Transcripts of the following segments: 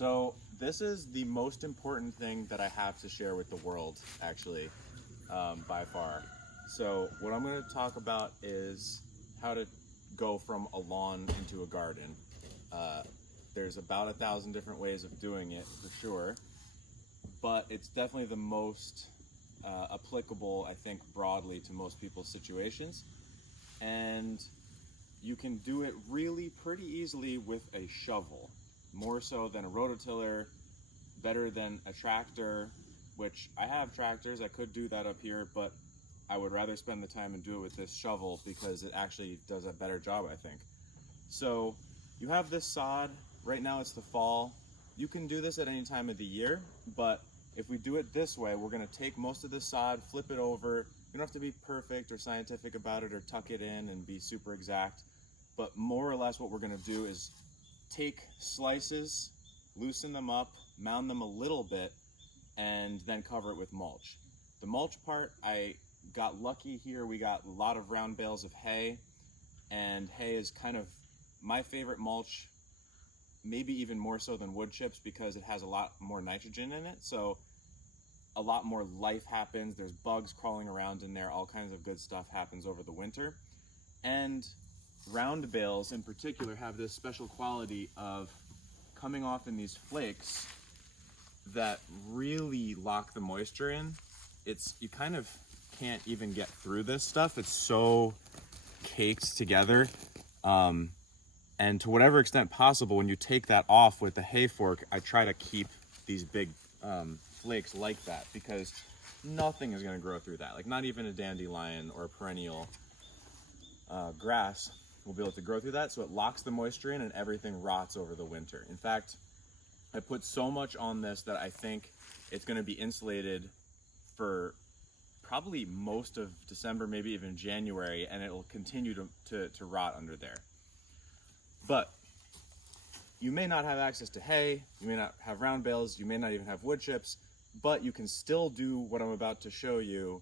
So this is the most important thing that I have to share with the world, actually, by far. So what I'm going to talk about is how to go from a lawn into a garden. There's about 1,000 different ways of doing it, for sure, but it's definitely the most applicable, I think, broadly to most people's situations. And you can do it really pretty easily with a shovel, more so than a rototiller, better than a tractor, which I have tractors. I could do that up here, but I would rather spend the time and do it with this shovel because it actually does a better job, I think. So you have this sod. Right now it's the fall. You can do this at any time of the year, but if we do it this way, we're going to take most of the sod, flip it over. You don't have to be perfect or scientific about it or tuck it in and be super exact, but more or less what we're going to do is take slices, loosen them up, mound them a little bit, and then cover it with mulch. The mulch part, I got lucky here. We got a lot of round bales of hay, and hay is kind of my favorite mulch, maybe even more so than wood chips, because it has a lot more nitrogen in it. So a lot more life happens. There's bugs crawling around in there. All kinds of good stuff happens over the winter. And round bales in particular have this special quality of coming off in these flakes that really lock the moisture in. You kind of can't even get through this stuff. It's so caked together. And to whatever extent possible, when you take that off with the hay fork, I try to keep these big flakes like that, because nothing is going to grow through that. Like not even a dandelion or a perennial grass will be able to grow through that. So it locks the moisture in and everything rots over the winter. In fact, I put so much on this that I think it's going to be insulated for probably most of December, maybe even January, and it will continue to rot under there. But you may not have access to hay, you may not have round bales, you may not even have wood chips, but you can still do what I'm about to show you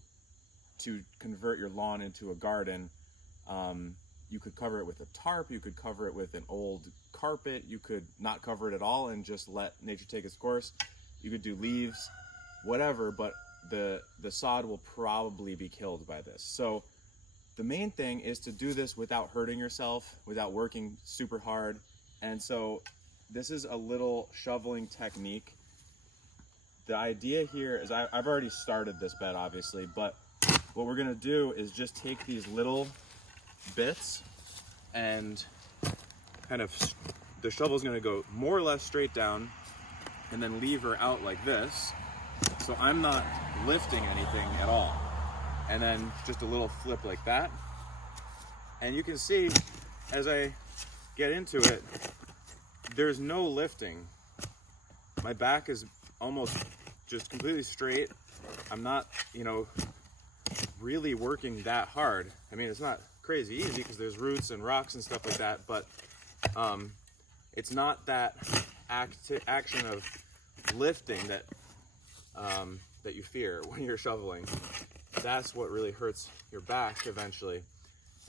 to convert your lawn into a garden. You could cover it with a tarp, you could cover it with an old carpet, you could not cover it at all and just let nature take its course. You could do leaves, whatever, but the sod will probably be killed by this. So the main thing is to do this without hurting yourself, without working super hard. And so this is a little shoveling technique. The idea here is I've already started this bed, obviously, but what we're gonna do is just take these little bits and kind of, the shovel's gonna go more or less straight down and then lever out like this. So I'm not lifting anything at all. And then just a little flip like that. And you can see as I get into it, there's no lifting. My back is almost just completely straight. I'm not, really working that hard. I mean, it's not crazy easy because there's roots and rocks and stuff like that, but it's not that action of lifting that you fear when you're shoveling. That's what really hurts your back eventually.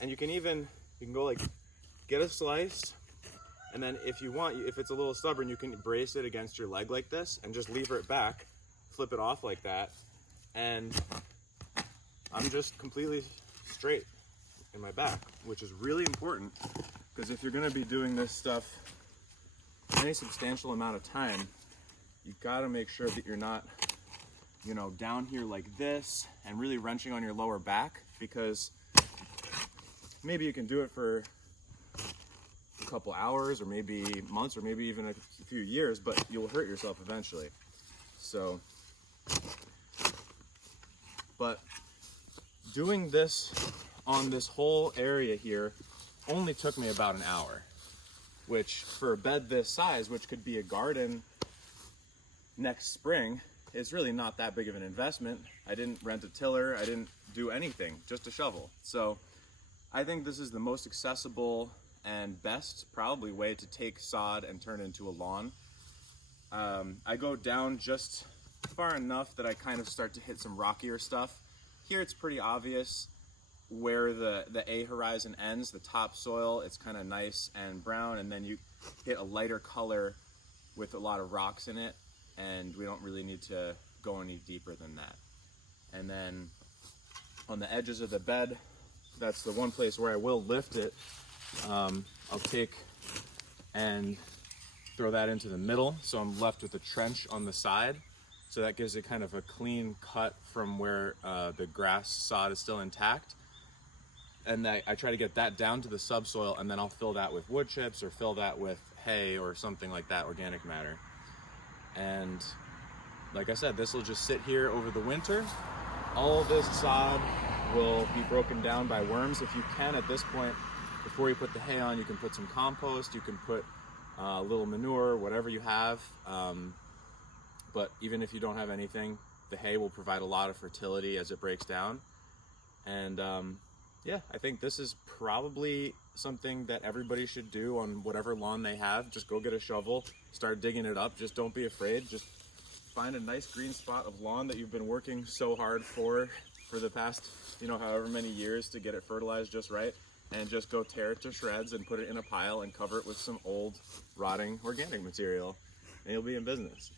And you can go like, get a slice, and then if you want, if it's a little stubborn, you can brace it against your leg like this and just lever it back, flip it off like that, and I'm just completely straight in my back, which is really important, because if you're gonna be doing this stuff any substantial amount of time, you've got to make sure that you're not, down here like this and really wrenching on your lower back, because maybe you can do it for a couple hours or maybe months or maybe even a few years, but you'll hurt yourself eventually. So, but doing this on this whole area here only took me about an hour, which for a bed this size, which could be a garden next spring, is really not that big of an investment. I didn't rent a tiller, I didn't do anything, just a shovel. So I think this is the most accessible and best probably way to take sod and turn it into a lawn. I go down just far enough that I kind of start to hit some rockier stuff. Here it's pretty obvious where the A horizon ends, the topsoil, it's kind of nice and brown, and then you hit a lighter color with a lot of rocks in it, and we don't really need to go any deeper than that. And then on the edges of the bed, that's the one place where I will lift it. I'll take and throw that into the middle, so I'm left with a trench on the side. So that gives it kind of a clean cut from where the grass sod is still intact. And I try to get that down to the subsoil, and then I'll fill that with wood chips or fill that with hay or something like that, organic matter. And like I said, this will just sit here over the winter. All of this sod will be broken down by worms. If you can, at this point, before you put the hay on, you can put some compost, you can put a little manure, whatever you have. But even if you don't have anything, the hay will provide a lot of fertility as it breaks down. And yeah, I think this is probably something that everybody should do on whatever lawn they have. Just go get a shovel, start digging it up. Just don't be afraid. Just find a nice green spot of lawn that you've been working so hard for the past, however many years to get it fertilized just right, and just go tear it to shreds and put it in a pile and cover it with some old rotting organic material, and you'll be in business.